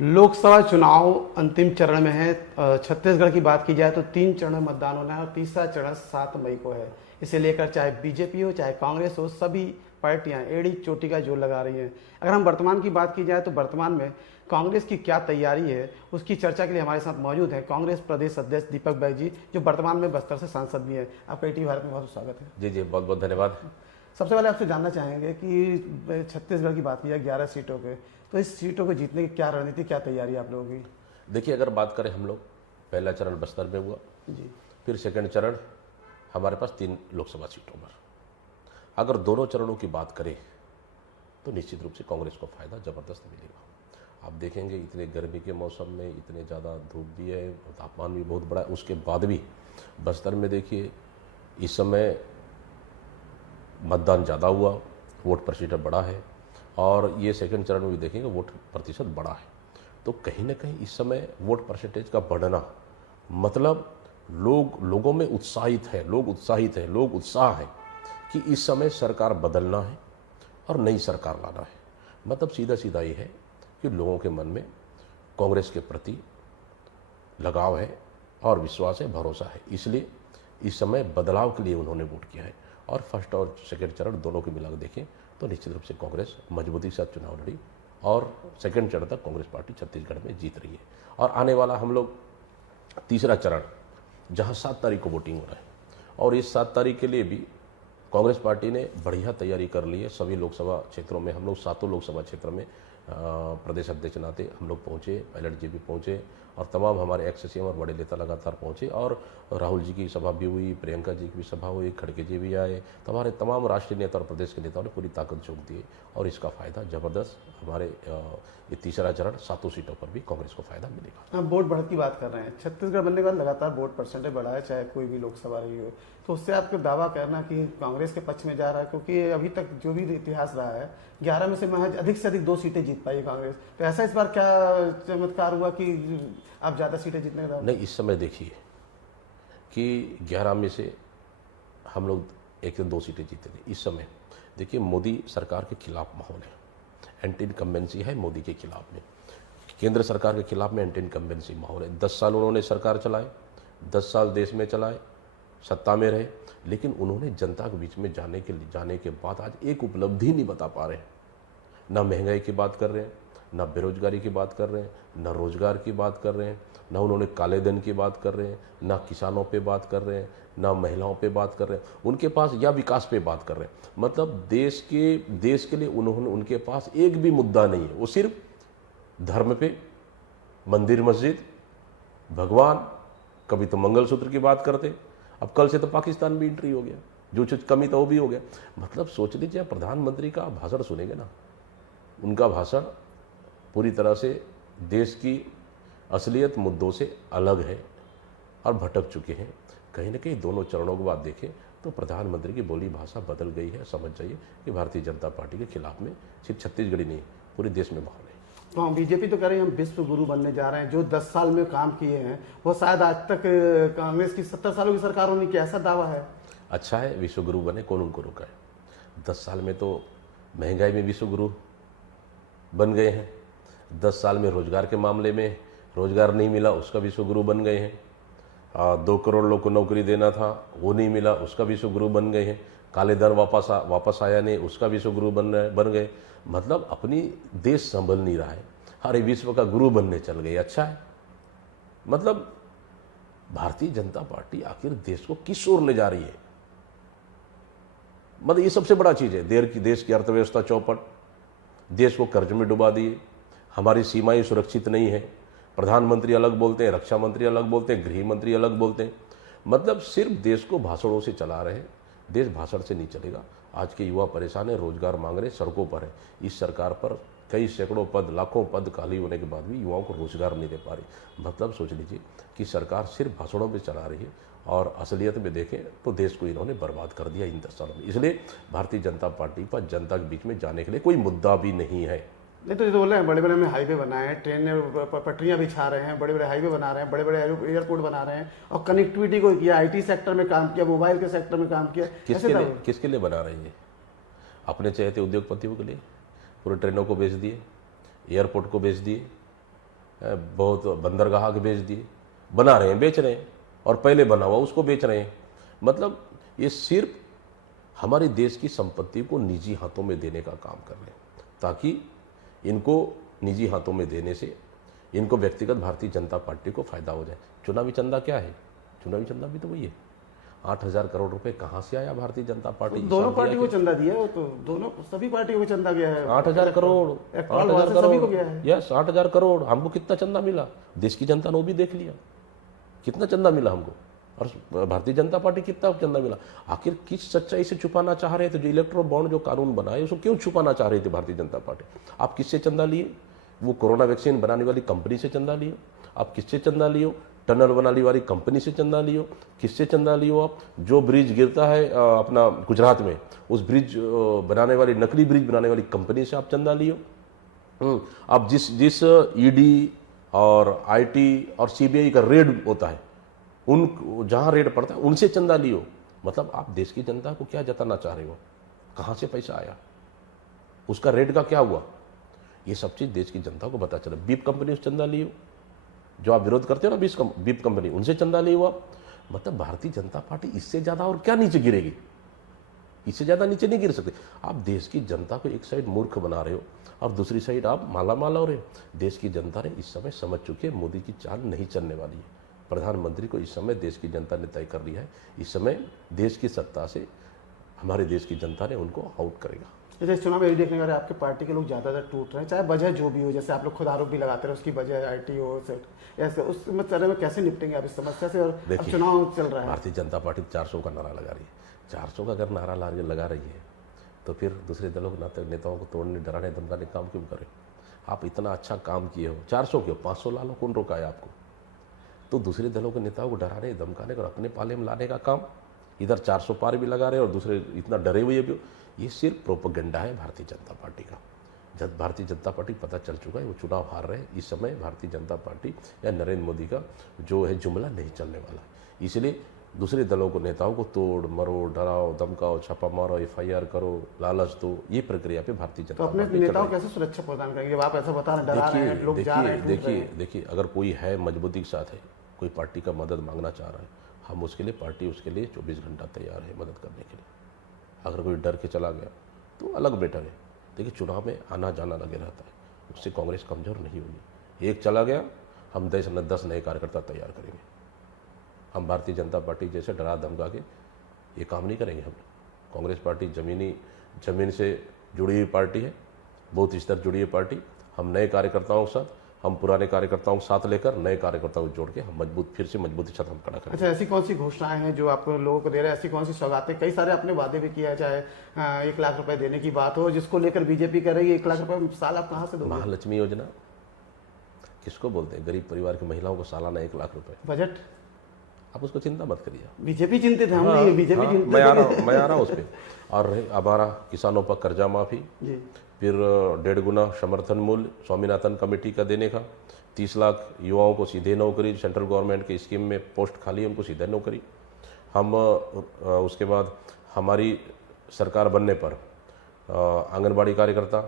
लोकसभा चुनाव अंतिम चरण में है। छत्तीसगढ़ की बात की जाए तो 3 चरण में मतदान होना है और तीसरा चरण 7 मई को है। इसे लेकर चाहे बीजेपी हो चाहे कांग्रेस हो, सभी पार्टियां एड़ी चोटी का जोर लगा रही हैं। अगर हम वर्तमान की बात की जाए तो वर्तमान में कांग्रेस की क्या तैयारी है, उसकी चर्चा के लिए हमारे साथ मौजूद है कांग्रेस प्रदेश अध्यक्ष दीपक बैग जी, जो वर्तमान में बस्तर से सांसद भी हैं। आपका ईटीवी भारत में बहुत स्वागत है। जी जी, बहुत बहुत धन्यवाद। सबसे पहले आपसे जानना चाहेंगे कि छत्तीसगढ़ की बात की जाए 11 सीटों के, तो इस सीटों को जीतने की क्या रणनीति, क्या तैयारी है आप लोगों की? देखिए, अगर बात करें हम लोग, पहला चरण बस्तर में हुआ जी, फिर सेकंड चरण हमारे पास 3 लोकसभा सीटों पर। अगर दोनों चरणों की बात करें तो निश्चित रूप से कांग्रेस को फायदा जबरदस्त मिलेगा। आप देखेंगे इतने गर्मी के मौसम में इतने ज़्यादा धूप भी है, तापमान भी बहुत बड़ा है, उसके बाद भी बस्तर में देखिए इस समय मतदान ज़्यादा हुआ, वोट प्रतिशत बढ़ा है, और ये सेकंड चरण में भी देखेंगे वोट प्रतिशत बढ़ा है। तो कहीं ना कहीं इस समय वोट परसेंटेज का बढ़ना मतलब लोगों में उत्साहित है, लोग उत्साह है कि इस समय सरकार बदलना है और नई सरकार लाना है। मतलब सीधा सीधा ये है कि लोगों के मन में कांग्रेस के प्रति लगाव है और विश्वास है, भरोसा है। इसलिए इस समय बदलाव के लिए उन्होंने वोट किया है। और फर्स्ट और सेकंड चरण दोनों के मिलाकर देखें तो निश्चित रूप से कांग्रेस मजबूती के साथ चुनाव लड़ी और सेकंड चरण तक कांग्रेस पार्टी छत्तीसगढ़ में जीत रही है। और आने वाला हम लोग तीसरा चरण, जहां 7 तारीख को वोटिंग हो रहा है, और इस 7 तारीख के लिए भी कांग्रेस पार्टी ने बढ़िया तैयारी कर ली है। सभी लोकसभा क्षेत्रों में हम लोग 7 लोकसभा क्षेत्र में प्रदेश अध्यक्ष नाते हम लोग पहुँचे, पायलट जी भी पहुँचे और तमाम हमारे एक्स सीएम और बड़े नेता लगातार पहुँचे। और राहुल जी की सभा भी हुई, प्रियंका जी की भी सभा हुई, खड़गे जी भी आए, तो हमारे तमाम राष्ट्रीय नेता और प्रदेश के नेताओं ने पूरी ताकत झोंक दी और इसका फायदा जबरदस्त हमारे ये तीसरा चरण 7 सीटों पर भी कांग्रेस को फायदा मिलेगा। हम वोट बढ़त की बात कर रहे हैं। छत्तीसगढ़ बनने के बाद लगातार वोट परसेंटेज बढ़ा है, चाहे कोई भी लोकसभा रही हो, तो उससे आपको दावा करना कि कांग्रेस के पक्ष में जा रहा है, क्योंकि अभी तक जो भी इतिहास रहा है 11 में से महज अधिक से अधिक 2 सीटें जीत पाई है कांग्रेस। तो ऐसा इस बार क्या चमत्कार हुआ कि आप ज़्यादा सीटें जीतने का दावा? नहीं, इस समय देखिए कि 11 में से हम लोग 1 से 2 सीटें जीते थे। इस समय देखिए मोदी सरकार के खिलाफ माहौल है, एंटी इनकम्बेंसी है मोदी के खिलाफ में, केंद्र सरकार के खिलाफ में एंटी इनकम्बेंसी माहौल है। 10 साल उन्होंने सरकार चलाए, 10 साल देश में चलाए, सत्ता में रहे, लेकिन उन्होंने जनता के बीच में जाने के बाद आज एक उपलब्धि नहीं बता पा रहे हैं। ना महंगाई की बात कर रहे हैं, ना बेरोजगारी की बात कर रहे हैं, ना रोजगार की बात कर रहे हैं, ना उन्होंने काले धन की बात कर रहे हैं, ना किसानों पे बात कर रहे हैं, ना महिलाओं पे बात कर रहे हैं उनके पास, या विकास पे बात कर रहे हैं। मतलब देश के लिए उन्होंने, उनके पास एक भी मुद्दा नहीं है। वो सिर्फ धर्म पे, मंदिर मस्जिद, भगवान, कभी तो मंगलसूत्र की बात करते, अब कल से तो पाकिस्तान भी एंट्री हो गया, जो चीज कमी था वो भी हो गया। मतलब सोच लीजिए, प्रधानमंत्री का भाषण सुनेंगे ना, उनका भाषण पूरी तरह से देश की असलियत मुद्दों से अलग है और भटक चुके हैं। कहीं ना कहीं दोनों चरणों के बाद देखें तो प्रधानमंत्री की बोली भाषा बदल गई है। समझ जाइए कि भारतीय जनता पार्टी के खिलाफ में सिर्फ छत्तीसगढ़ ही नहीं, पूरे देश में माहौल है। तो बीजेपी तो कह रही है हम विश्व गुरु बनने जा रहे हैं, जो 10 साल में काम किए हैं वो शायद आज तक कांग्रेस की 70 सालों की सरकारों ने किया, ऐसा दावा है। अच्छा है, विश्व गुरु बने, कौन उनको रोका है? 10 साल में तो महंगाई में विश्व गुरु बन गए हैं, 10 साल में रोजगार के मामले में रोजगार नहीं मिला, उसका विश्व गुरु बन गए हैं, 2 करोड़ लोग को नौकरी देना था वो नहीं मिला, उसका विश्व गुरु बन गए हैं, काले धन वापस आया नहीं, उसका विश्व गुरु बन गए। मतलब अपनी देश संभल नहीं रहा है, अरे विश्व का गुरु बनने चल गए। अच्छा है, मतलब भारतीय जनता पार्टी आखिर देश को किस ओर ले जा रही है? मतलब ये सबसे बड़ा चीज है। देश की अर्थव्यवस्था चौपट, देश को कर्ज में डुबा दिए, हमारी सीमाएं सुरक्षित नहीं है, प्रधानमंत्री अलग बोलते हैं, रक्षा मंत्री अलग बोलते हैं, गृह मंत्री अलग बोलते हैं। मतलब सिर्फ देश को भाषणों से चला रहे हैं, देश भाषण से नहीं चलेगा। आज के युवा परेशान है, रोजगार मांग रहे, सड़कों पर है। इस सरकार पर कई सैकड़ों पद, लाखों पद खाली होने के बाद भी युवाओं को रोजगार नहीं दे पा रही। मतलब सोच लीजिए कि सरकार सिर्फ भाषणों में चला रही है और असलियत में देखें तो देश को इन्होंने बर्बाद कर दिया इन 10 सालों में। इसलिए भारतीय जनता पार्टी पर जनता के बीच में जाने के लिए कोई मुद्दा भी नहीं है। नहीं तो ये तो बोल रहे हैं बड़े बड़े हमें हाईवे बनाए हैं, ट्रेन पटरियां बिछा रहे हैं, बड़े बड़े हाईवे बना रहे हैं, बड़े बड़े एयरपोर्ट बना रहे हैं और कनेक्टिविटी को किया, आईटी सेक्टर में काम किया, मोबाइल के सेक्टर में काम किया। किसके लिए बना रहे हैं? अपने चाहते उद्योगपतियों के लिए। पूरे ट्रेनों को बेच दिए, एयरपोर्ट को बेच दिए, बहुत बंदरगाह के बेच दिए, बना रहे हैं बेच रहे हैं, और पहले बना हुआ उसको बेच रहे हैं। मतलब ये सिर्फ हमारे देश की संपत्ति को निजी हाथों में देने का काम कर रहे हैं, ताकि इनको निजी हाथों में देने से इनको व्यक्तिगत भारतीय जनता पार्टी को फायदा हो जाए। चुनावी चंदा क्या है? चुनावी चंदा भी तो वही है। 8,000 करोड़ रुपए कहाँ से आया भारतीय जनता पार्टी? दोनों पार्टी को चंदा दिया है, तो दोनों सभी पार्टियों को चंदा गया है। 8,000 करोड़, 8,000 सभी को करोड़, गया है। यस 8,000 करोड़। हमको कितना चंदा मिला? देश की जनता ने वो भी देख लिया, कितना चंदा मिला हमको, और भारतीय जनता पार्टी कितना चंदा मिला। आखिर किस सच्चाई से छुपाना चाह रहे थे? जो इलेक्ट्रोल बॉन्ड जो कानून बनाए उसको क्यों छुपाना चाह रही थी भारतीय जनता पार्टी? आप किससे चंदा लिए? वो कोरोना वैक्सीन बनाने वाली कंपनी से चंदा लियो। आप किससे चंदा लियो? टनल बनाने वाली कंपनी से चंदा लियो। किससे चंदा लियो? आप जो ब्रिज गिरता है अपना गुजरात में, उस ब्रिज बनाने वाली, नकली ब्रिज बनाने वाली कंपनी से आप चंदा लियो। आप जिस ईडी और आईटी और सीबीआई का रेड होता है, उन जहां रेड पड़ता है उनसे चंदा लियो। मतलब आप देश की जनता को क्या जताना चाह रहे हो? कहां से पैसा आया, उसका रेड का क्या हुआ, ये सब चीज देश की जनता को पता चले। बीप कंपनी से चंदा लियो, जो आप विरोध करते हो ना, बीप कंपनी, उनसे चंदा लियो आप। मतलब भारतीय जनता पार्टी इससे ज्यादा और क्या नीचे गिरेगी? इससे ज्यादा नीचे नहीं गिर सकते। आप देश की जनता को एक साइड मूर्ख बना रहे हो और दूसरी साइड आप माला माल हो रहे हो। देश की जनता ने इस समय समझ चुकी है मोदी की चाल नहीं चलने वाली है। प्रधानमंत्री को इस समय देश की जनता ने तय कर लिया है। इस समय देश की सत्ता से हमारे देश की जनता ने उनको आउट करेगा। जैसे इस चुनाव में देखने का आपके पार्टी के लोग ज्यादातर टूट रहे हैं, चाहे वजह जो भी हो, जैसे आप लोग खुद आरोप भी लगाते रहे उसकी वजह आईटी हो, ऐसे उस तरह में कैसे निपटेंगे आप इस समस्या से? और अब चुनाव चल रहा है, भारतीय जनता पार्टी 400 का नारा लगा रही है। 400 का अगर नारा लगा रही है तो फिर दूसरे दलों के नेताओं को तोड़ने, डराने, धमकाने काम क्यों करें? आप इतना अच्छा काम किए हो, 400 क्यों, 500 ला लो, कौन रोका है आपको? तो दूसरे दलों के नेताओं को डराने, धमकाने और अपने पाले में लाने का काम, इधर 400 पार भी लगा रहे और दूसरे इतना डरे हुए भी। ये सिर्फ प्रोपेगेंडा है भारतीय जनता पार्टी का। जब भारतीय जनता पार्टी पता चल चुका है वो चुनाव हार रहे हैं, इस समय भारतीय जनता पार्टी या नरेंद्र मोदी का जो है जुमला नहीं चलने वाला है। इसलिए दूसरे दलों को, नेताओं को तोड़ मरोड़, डराओ, धमकाओ, छापा मारो, FIR करो, लालच दो, ये प्रक्रिया पे भारतीय जनता पार्टी। तो अपने नेताओं कैसे सुरक्षा प्रदान करेंगे जब आप ऐसा बता रहे हैं, डरा रहे हैं, लोग जा रहे हैं? देखिए, अगर कोई है मजबूती के साथ है, कोई पार्टी का मदद मांगना चाह रहा है, हम उसके लिए, पार्टी उसके लिए 24 घंटा तैयार है मदद करने के लिए। अगर कोई डर के चला गया तो अलग बेटर है। देखिए, चुनाव में आना जाना लगे रहता है, उससे कांग्रेस कमजोर नहीं होगी। एक चला गया, हम 10 नए कार्यकर्ता तैयार करेंगे। हम भारतीय जनता पार्टी जैसे डरा धमका के ये काम नहीं करेंगे। हम कांग्रेस पार्टी जमीन से जुड़ी हुई पार्टी है, बहुत स्तर जुड़ी हुई पार्टी। हम नए कार्यकर्ताओं के साथ, हम पुराने कार्यकर्ताओं को साथ लेकर नए कार्यकर्ताओं को जोड़ के हम फिर से मजबूती के साथ हम खड़ा करें। अच्छा, ऐसी कौन सी घोषणाएं हैं जो आप लोगों को दे रहे हैं? ऐसी कौन सी सौगातें? कई सारे आपने वादे भी किया है, चाहे 1 लाख रुपए देने की बात हो, जिसको लेकर बीजेपी कह रही है 1 लाख रुपए साल आप कहां से दोगे? महालक्ष्मी योजना किसको बोलते हैं? गरीब परिवार की महिलाओं को सालाना 1 लाख रुपए। बजट आप उसको चिंता मत करिए, बीजेपी चिंतित है, हम नहीं, बीजेपी चिंतित है। मैं आ रहा हूँ उस पर। और हमारा किसानों पर कर्जा माफी, फिर 1.5 गुना समर्थन मूल्य स्वामीनाथन कमेटी का देने का, 30 लाख युवाओं को सीधे नौकरी, सेंट्रल गवर्नमेंट के स्कीम में पोस्ट खाली है उनको सीधे नौकरी। हम उसके बाद हमारी सरकार बनने पर आंगनबाड़ी कार्यकर्ता,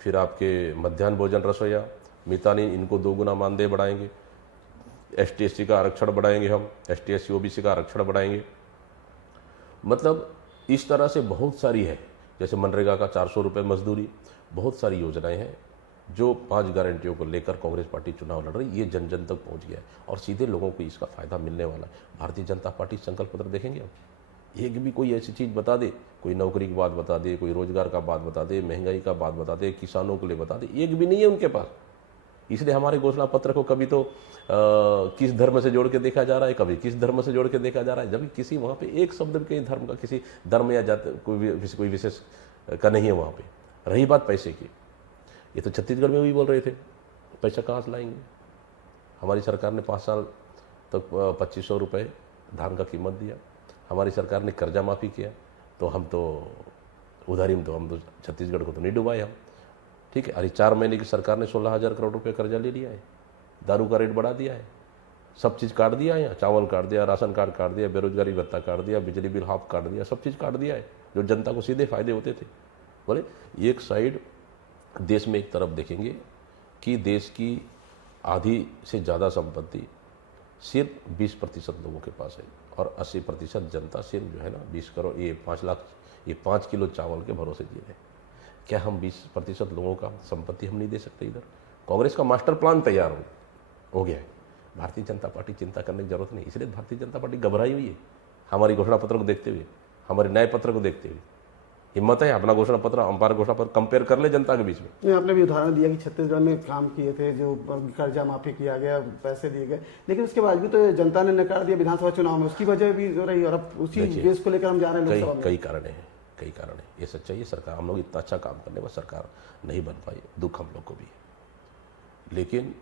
फिर आपके मध्याह्न भोजन रसोईया, मितानी, इनको 2 गुना मानदेय बढ़ाएंगे। ST/SC का आरक्षण बढ़ाएंगे, हम ST/SC OBC का आरक्षण बढ़ाएंगे। मतलब इस तरह से बहुत सारी है, जैसे मनरेगा का 400 रुपये मजदूरी, बहुत सारी योजनाएं हैं जो 5 गारंटियों को लेकर कांग्रेस पार्टी चुनाव लड़ रही। ये जन जन तक पहुंच गया है और सीधे लोगों को इसका फायदा मिलने वाला है। भारतीय जनता पार्टी संकल्प पत्र देखेंगे आप, एक भी कोई ऐसी चीज़ बता दे, कोई नौकरी की बात बता दे, कोई रोजगार का बात बता दे, महंगाई का बात बता दे, किसानों के लिए बता दे, एक भी नहीं है उनके पास। इसलिए हमारे घोषणा पत्र को कभी तो किस धर्म से जोड़ के देखा जा रहा है, कभी किस धर्म से जोड़ के देखा जा रहा है, जबकि किसी वहाँ पे एक शब्द के धर्म का, किसी धर्म या जाति कोई विशेष का नहीं है वहाँ पे। रही बात पैसे की, ये तो छत्तीसगढ़ में भी बोल रहे थे पैसा कहाँ से लाएंगे। हमारी सरकार ने 5 साल तक 2500 रुपये धान का कीमत दिया। हमारी सरकार ने कर्जा माफ़ी किया, तो हम तो उधारी में, तो हम तो छत्तीसगढ़ को तो नहीं डुबाए हम, ठीक है। अरे 4 महीने की सरकार ने 16,000 करोड़ रुपये कर्जा ले लिया है, दारू का रेट बढ़ा दिया है, सब चीज़ काट दिया है, यहाँ चावल काट दिया, राशन कार्ड काट दिया, बेरोजगारी भत्ता काट दिया, बिजली बिल हाफ काट दिया, सब चीज़ काट दिया है जो जनता को सीधे फायदे होते थे। बोले एक साइड देश में एक तरफ देखेंगे कि देश की आधी से ज़्यादा संपत्ति सिर्फ 20% लोगों के पास है और 80% जनता सिर्फ जो है ना 20 करोड़ ये 5 लाख ये 5 किलो चावल के भरोसे जी रहे हैं। क्या हम 20% लोगों का संपत्ति हम नहीं दे सकते? इधर कांग्रेस का मास्टर प्लान तैयार हो गया है। भारतीय जनता पार्टी चिंता करने की जरूरत नहीं, इसलिए भारतीय जनता पार्टी घबराई हुई है हमारी घोषणा पत्र को देखते हुए, हमारे न्याय पत्र को देखते हुए। हिम्मत है अपना घोषणा पत्र हमारा घोषणा पत्र कंपेयर कर ले जनता के बीच में। नहीं, आपने भी उदाहरण दिया कि छत्तीसगढ़ में काम किए थे, जो कर्जा माफी किया गया, पैसे दिए गए, लेकिन उसके बाद भी तो जनता ने नकार दिया विधानसभा चुनाव में, उसकी वजह भी हो रही है और अब उसी केस को लेकर हम जा रहे हैं लोकसभा में। कई कारण है, कई कारण है। ये सच्चाई है, सरकार हम लोग इतना अच्छा काम करने पर सरकार नहीं बन पाई, दुख हम लोग को भी है। लेकिन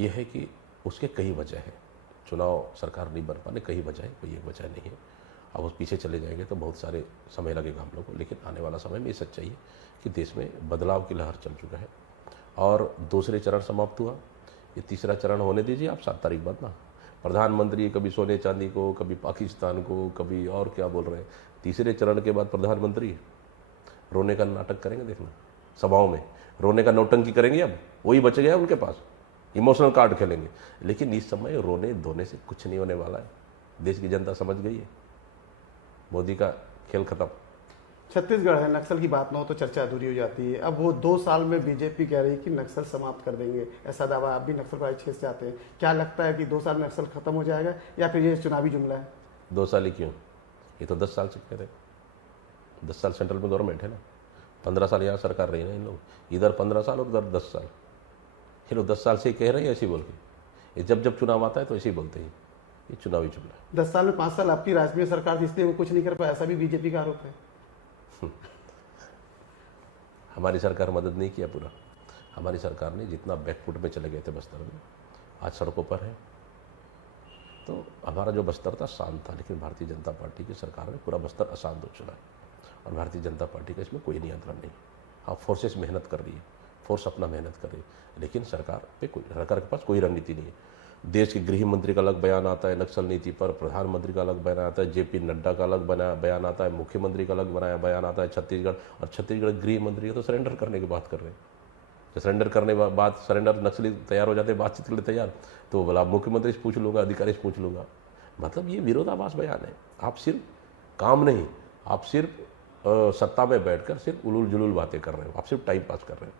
यह है कि उसके कई वजह है, चुनाव सरकार नहीं बन पाने कई वजह है, कोई एक वजह नहीं है। अब उस पीछे चले जाएंगे तो बहुत सारे समय लगेगा हम लोग को, लेकिन आने वाला समय में ये सच्चाई है कि देश में बदलाव की लहर चल चुका है और दूसरे चरण समाप्त हुआ, ये तीसरा चरण होने दीजिए आप 7 तारीख बाद ना। प्रधानमंत्री कभी सोने चांदी को, कभी पाकिस्तान को, कभी और क्या बोल रहे हैं। तीसरे चरण के बाद प्रधानमंत्री रोने का नाटक करेंगे, देखना सभाओं में रोने का नौटंकी करेंगे। अब वही बच गया उनके पास, इमोशनल कार्ड खेलेंगे। लेकिन इस समय रोने धोने से कुछ नहीं होने वाला है, देश की जनता समझ गई है, मोदी का खेल खत्म। छत्तीसगढ़ है, नक्सल की बात न हो तो चर्चा अधूरी हो जाती है। अब वो 2 साल में बीजेपी कह रही है कि नक्सल समाप्त कर देंगे, ऐसा दावा आप भी नक्सलवादी क्षेत्र से आते हैं, क्या लगता है कि 2 साल में नक्सल खत्म हो जाएगा या फिर ये चुनावी जुमला है? 2 साल ही क्यों, ये तो 10 साल से कह रहे, 10 साल सेंट्रल में गवर्नमेंट है ना, 15 साल यहाँ सरकार रही ना इन लोग, इधर 15 साल और उधर 10 साल। ये लोग 10 साल से कह रहे हैं ऐसे बोल के, ये जब चुनाव आता है तो ऐसे ही बोलते हैं, ये चुनावी जुमला। 10 साल में 5 साल आपकी राज्य में सरकार थी इसलिए वो कुछ नहीं कर पाया, ऐसा भी बीजेपी का आरोप है। हमारी सरकार मदद नहीं किया पूरा, हमारी सरकार ने जितना बैकफुट में चले गए थे बस्तर में, आज सड़कों पर है। तो हमारा जो बस्तर था शांत था, लेकिन भारतीय जनता पार्टी की सरकार ने पूरा बस्तर अशांत हो चुका है और भारतीय जनता पार्टी का इसमें कोई नियंत्रण नहीं। हाँ, फोर्सेस मेहनत कर रही है, फोर्स अपना मेहनत कर रही है, लेकिन सरकार के पास कोई रणनीति नहीं है। देश के गृह मंत्री का अलग बयान आता है नक्सल नीति पर, प्रधानमंत्री का अलग बयान आता है, जेपी नड्डा का अलग बयान आता है, मुख्यमंत्री का अलग बयान आता है छत्तीसगढ़, और छत्तीसगढ़ गृह मंत्री तो सरेंडर करने की बात कर रहे हैं। तो सरेंडर करने के बाद सरेंडर नक्सली तैयार हो जाते हैं बातचीत के लिए तैयार, तो बोला मुख्यमंत्री से पूछ लूँगा, अधिकारी से पूछ लूँगा। मतलब ये विरोधाभास बयान है। आप सिर्फ काम नहीं, आप सिर्फ सत्ता में बैठकर सिर्फ उलूल जुलूल बातें कर रहे हो, आप सिर्फ टाइम पास कर रहे हो,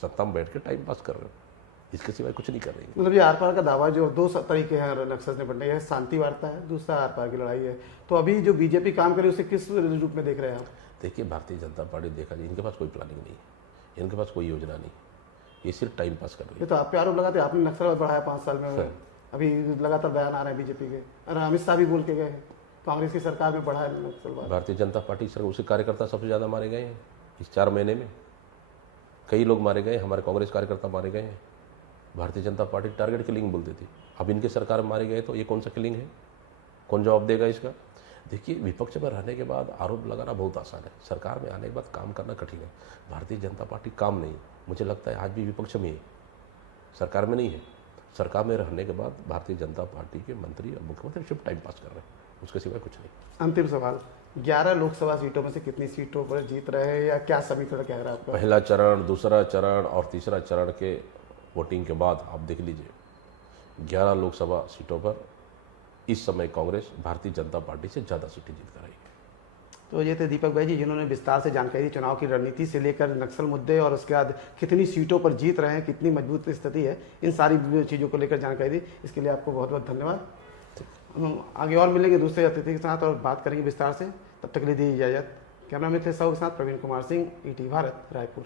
सत्ता में बैठ कर टाइम पास कर रहे हो, इसके सिवाय कुछ नहीं कर रही है। मतलब ये आर पार का दावा जो 2 तरीके हैं नक्सल से निपटने, यह शांति वार्ता है, दूसरा आर पार की लड़ाई है। तो अभी जो बीजेपी काम करे उसे किस रूप में देख रहे हैं आप? देखिए, भारतीय जनता पार्टी देखा जाए इनके पास कोई प्लानिंग नहीं है, इनके पास कोई योजना नहीं, ये सिर्फ टाइम पास कर रही है। ये तो आप पे आरोप लगाते आपने नक्सल बढ़ाया 5 साल में, अभी लगातार बयान आ रहे हैं बीजेपी के, और अमित शाह भी बोल के गए कांग्रेस की सरकार में बढ़ा है नक्सलवाद। भारतीय जनता पार्टी उसके कार्यकर्ता सबसे ज़्यादा मारे गए हैं इस 4 महीने में, कई लोग मारे गए, हमारे कांग्रेस कार्यकर्ता मारे गए हैं। Bharatiya Janata party target killing बोलती थी, अब इनके सरकार में मारे गए तो ये कौन सा किलिंग है? कौन जवाब देगा इसका? देखिए, विपक्ष में रहने के बाद आरोप लगाना बहुत आसान है, सरकार में आने के बाद काम करना कठिन है। भारतीय जनता पार्टी काम नहीं, मुझे लगता है आज भी विपक्ष में है, सरकार में नहीं है। सरकार में रहने के बाद भारतीय जनता पार्टी के मंत्री और मुख्यमंत्री सिर्फ टाइम पास कर रहे हैं, उसके सिवाय कुछ नहीं। अंतिम सवाल, 11 लोकसभा सीटों में से कितनी सीटों पर जीत रहे हैं या क्या समीकरण कह रहा है आपका? पहला चरण, दूसरा चरण और तीसरा चरण के वोटिंग के बाद आप देख लीजिए, 11 लोकसभा सीटों पर इस समय कांग्रेस भारतीय जनता पार्टी से ज़्यादा सीटें जीत कर रही है। तो ये थे दीपक भाई जी, जिन्होंने विस्तार से जानकारी दी चुनाव की रणनीति से लेकर नक्सल मुद्दे और उसके बाद कितनी सीटों पर जीत रहे हैं, कितनी मजबूत स्थिति है, इन सारी चीज़ों को लेकर जानकारी दी। इसके लिए आपको बहुत बहुत धन्यवाद। हम आगे और मिलेंगे दूसरे अतिथि के साथ और बात करेंगे विस्तार से, तब तक के लिए दी इजाज़त। कैमरा में थे सौ के साथ प्रवीण कुमार सिंह, ईटी भारत, रायपुर।